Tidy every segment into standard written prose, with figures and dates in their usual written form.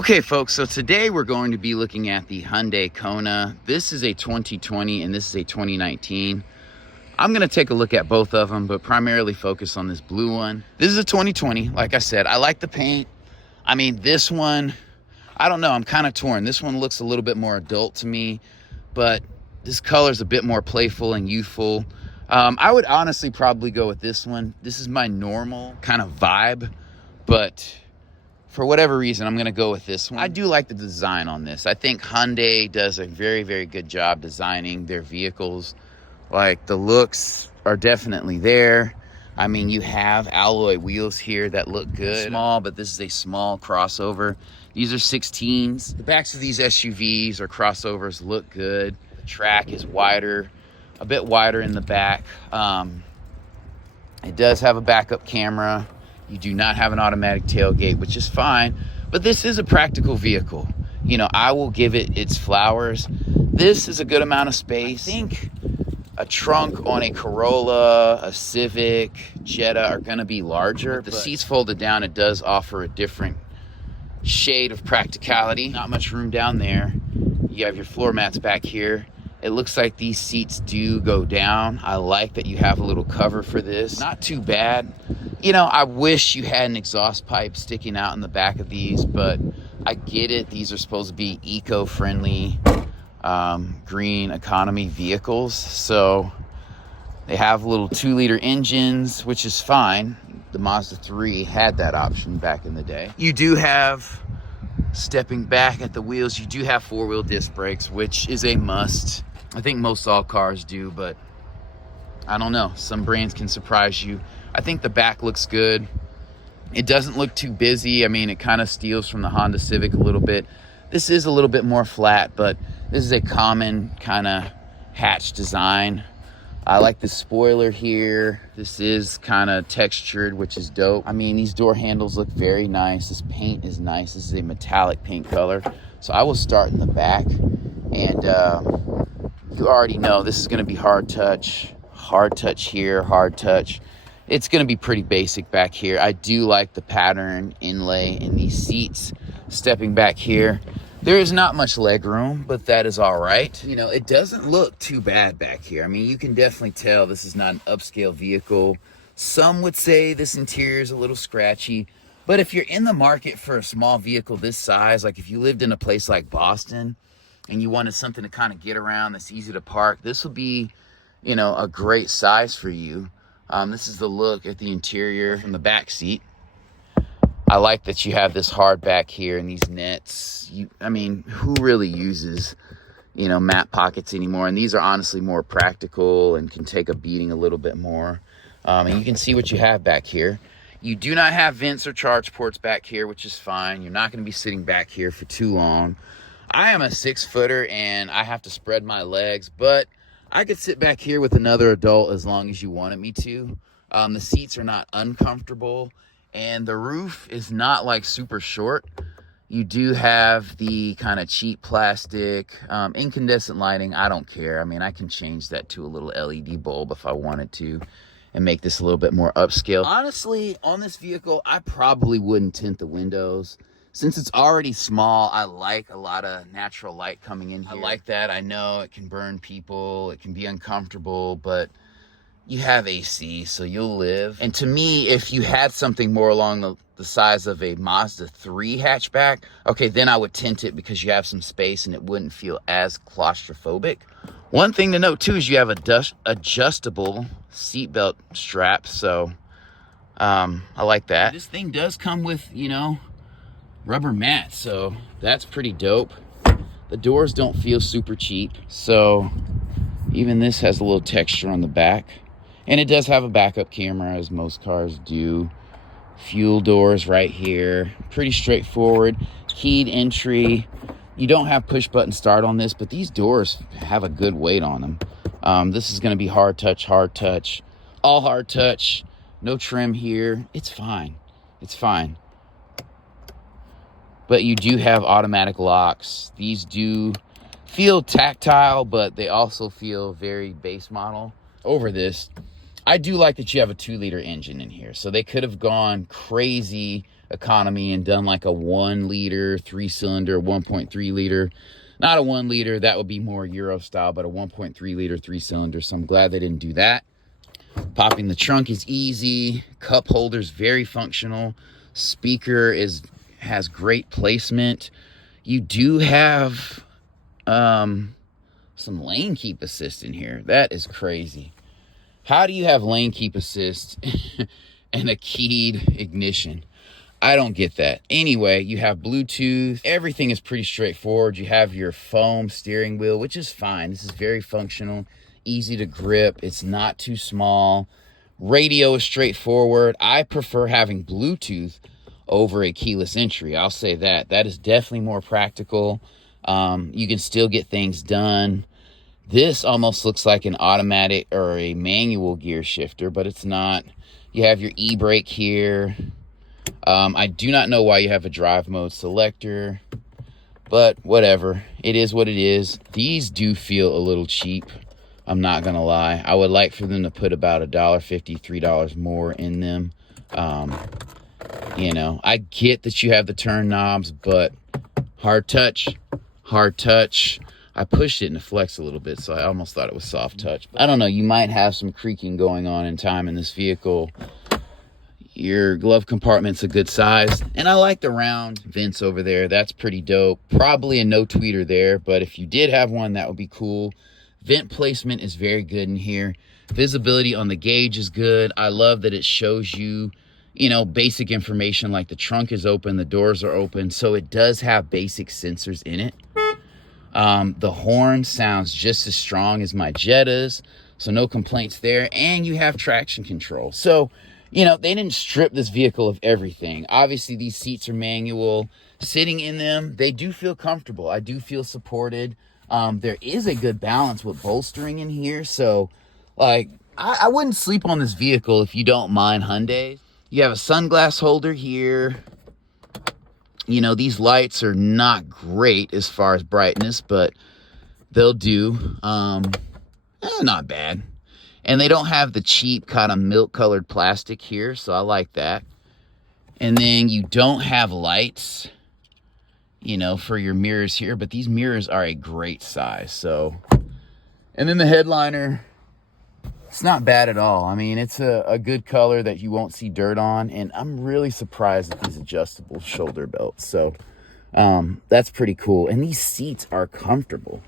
Okay, folks, so today we're going to be looking at the Hyundai Kona. This is a 2020 and this is a 2019. I'm going to take a look at both of them, but primarily focus on this blue one. This is a 2020. Like I said, I like the paint. I mean, this one, I don't know, I'm kind of torn. This one looks a little bit more adult to me, but this color is a bit more playful and youthful. I would honestly probably go with this one. This is my normal kind of vibe, but for whatever reason, I'm going to go with this one. I do like the design on this. I think Hyundai does a very, very good job designing their vehicles. Like, the looks are definitely there. I mean, you have alloy wheels here that look good. Small, but this is a small crossover. These are 16s. The backs of these SUVs or crossovers look good. The track is wider, a bit wider in the back. It does have a backup camera. You do not have an automatic tailgate, which is fine, but this is a practical vehicle. You know, I will give it its flowers. This is a good amount of space. I think a trunk on a Corolla, a Civic, Jetta are gonna be larger. The seats folded down, it does offer a different shade of practicality. Not much room down there. You have your floor mats back here. It looks like these seats do go down. I like that you have a little cover for this. Not too bad. You know, I wish you had an exhaust pipe sticking out in the back of these, but I get it. These are supposed to be eco-friendly, green economy vehicles. So they have little 2-liter engines, which is fine. The Mazda 3 had that option back in the day. You do have, stepping back at the wheels, you do have 4-wheel disc brakes, which is a must. I think most all cars do, but I don't know. Some brands can surprise you. I think the back looks good. It doesn't look too busy. I mean, it kind of steals from the Honda Civic a little bit. This is a little bit more flat, but this is a common kind of hatch design. I like the spoiler here. This is kind of textured, which is dope. I mean, these door handles look very nice. This paint is nice. This is a metallic paint color. So I will start in the back. And you already know this is going to be hard touch. Hard touch here, hard touch. It's going to be pretty basic back here. I do like the pattern inlay in these seats. Stepping back here, there is not much leg room, but that is all right. You know, it doesn't look too bad back here. I mean, you can definitely tell this is not an upscale vehicle. Some would say this interior is a little scratchy, but if you're in the market for a small vehicle this size, like if you lived in a place like Boston and you wanted something to kind of get around that's easy to park, this will be, you know, a great size for you. This is the look at the interior from the back seat. I like that you have this hard back here and these nets. I mean, who really uses, you know, mat pockets anymore? And these are honestly more practical and can take a beating a little bit more. And you can see what you have back here. You do not have vents or charge ports back here, which is fine. You're not going to be sitting back here for too long. I am a 6-footer and I have to spread my legs, but I could sit back here with another adult as long as you wanted me to. The seats are not uncomfortable. And the roof is not like super short. You do have the kind of cheap plastic, incandescent lighting. I don't care. I mean, I can change that to a little LED bulb if I wanted to and make this a little bit more upscale. Honestly, on this vehicle, I probably wouldn't tint the windows. Since it's already small, I like a lot of natural light coming in here. I like that. I know it can burn people. It can be uncomfortable, but you have AC, so you'll live. And to me, if you had something more along the size of a Mazda 3 hatchback, okay, then I would tint it because you have some space and it wouldn't feel as claustrophobic. One thing to note too is you have a adjustable seatbelt strap, so I like that. This thing does come with, you know, rubber mats, so that's pretty dope. The doors don't feel super cheap, so even this has a little texture on the back. And it does have a backup camera, as most cars do. Fuel doors right here. Pretty straightforward. Keyed entry. You don't have push button start on this, but these doors have a good weight on them. This is going to be hard touch, all hard touch. No trim here. It's fine. It's fine. But you do have automatic locks. These do feel tactile, but they also feel very base model. Over this, I do like that you have a 2-liter engine in here. So they could have gone crazy economy and done like a 1 liter 3-cylinder, 1.3 liter. Not a 1 liter, that would be more Euro style, but a 1.3 liter 3-cylinder. So I'm glad they didn't do that. Popping the trunk is easy. Cup holder's very functional. Speaker has great placement. You do have some lane keep assist in here. That is crazy. How do you have lane keep assist and a keyed ignition? I don't get that. Anyway, you have Bluetooth. Everything is pretty straightforward. You have your foam steering wheel, which is fine. This is very functional, easy to grip. It's not too small. Radio is straightforward. I prefer having Bluetooth over a keyless entry. I'll say that. That is definitely more practical. You can still get things done. This almost looks like an automatic or a manual gear shifter, but it's not. You have your e-brake here. I do not know why you have a drive mode selector, but whatever. It is what it is. These do feel a little cheap. I'm not going to lie. I would like for them to put about $1.50, $3 more in them. You know, I get that you have the turn knobs, but hard touch. I pushed it and it flexed a little bit, so I almost thought it was soft touch. I don't know. You might have some creaking going on in time in this vehicle. Your glove compartment's a good size, and I like the round vents over there. That's pretty dope. Probably a no tweeter there, but if you did have one, that would be cool. Vent placement is very good in here. Visibility on the gauge is good. I love that it shows you, you know, basic information like the trunk is open, the doors are open, so it does have basic sensors in it. The horn sounds just as strong as my Jetta's, so no complaints there. And you have traction control. So, you know, they didn't strip this vehicle of everything. Obviously, these seats are manual. Sitting in them, they do feel comfortable. I do feel supported. There is a good balance with bolstering in here. So, like, I wouldn't sleep on this vehicle if you don't mind Hyundai. You have a sunglass holder here. You know, these lights are not great as far as brightness, but they'll do. Not bad. And they don't have the cheap kind of milk-colored plastic here, so I like that. And then you don't have lights, you know, for your mirrors here, but these mirrors are a great size. So, and then the headliner, it's not bad at all. I mean, it's a good color that you won't see dirt on, and I'm really surprised at these adjustable shoulder belts. So, that's pretty cool. And these seats are comfortable.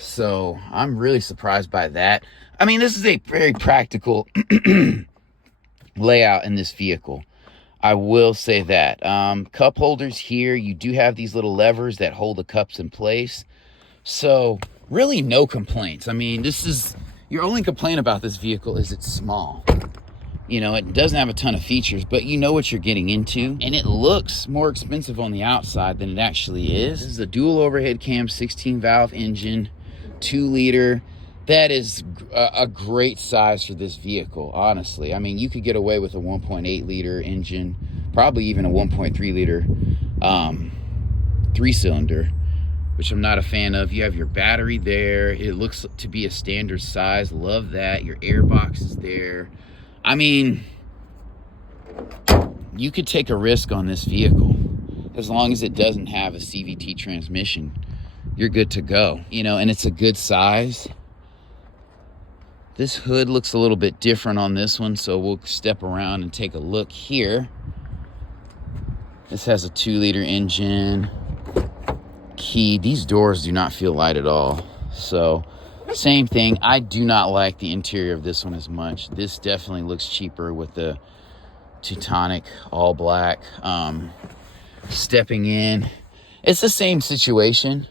So I'm really surprised by that. I mean, this is a very practical layout in this vehicle. I will say that. Cup holders here. You do have these little levers that hold the cups in place. So really no complaints. I mean, this is, your only complaint about this vehicle is it's small. You know, it doesn't have a ton of features, but you know what you're getting into. And it looks more expensive on the outside than it actually is. This is a dual overhead cam, 16-valve engine. 2 liter. That is a great size for this vehicle, honestly. I mean, you could get away with a 1.8 liter engine, probably even a 1.3 liter 3-cylinder, which I'm not a fan of. You have your battery there. It looks to be a standard size. Love that. Your air box is there. I mean, you could take a risk on this vehicle as long as it doesn't have a CVT transmission. You're good to go, you know, and it's a good size. This hood looks a little bit different on this one, so we'll step around and take a look here. This has a 2-liter engine. Key. These doors do not feel light at all. So, same thing. I do not like the interior of this one as much. This definitely looks cheaper with the Teutonic all black. Stepping in, it's the same situation.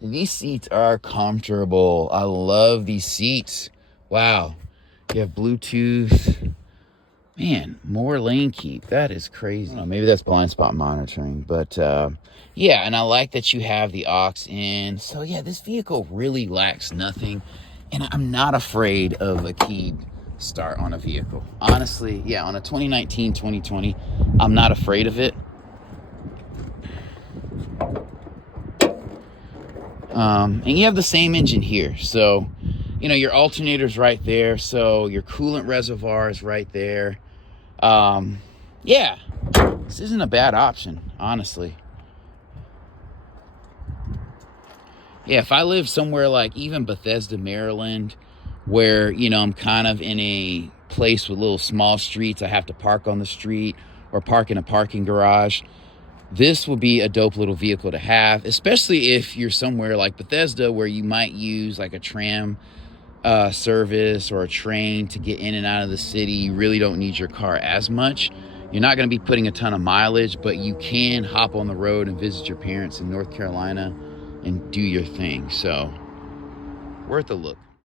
These seats are comfortable. I love these seats. Wow. You have Bluetooth. Man, more lane keep. That is crazy. Maybe that's blind spot monitoring. But, yeah, and I like that you have the aux in. So, yeah, this vehicle really lacks nothing. And I'm not afraid of a keyed start on a vehicle. Honestly, yeah, on a 2019, 2020, I'm not afraid of it. And you have the same engine here. So, you know, your alternator's right there. So your coolant reservoir is right there. Yeah, This isn't a bad option, honestly. Yeah, if I live somewhere like even Bethesda, Maryland, where, you know, I'm kind of in a place with little small streets, I have to park on the street or park in a parking garage, this would be a dope little vehicle to have, especially if you're somewhere like Bethesda where you might use like a tram service or a train to get in and out of the city. You really don't need your car as much. You're not going to be putting a ton of mileage, but you can hop on the road and visit your parents in North Carolina and do your thing. So, worth a look.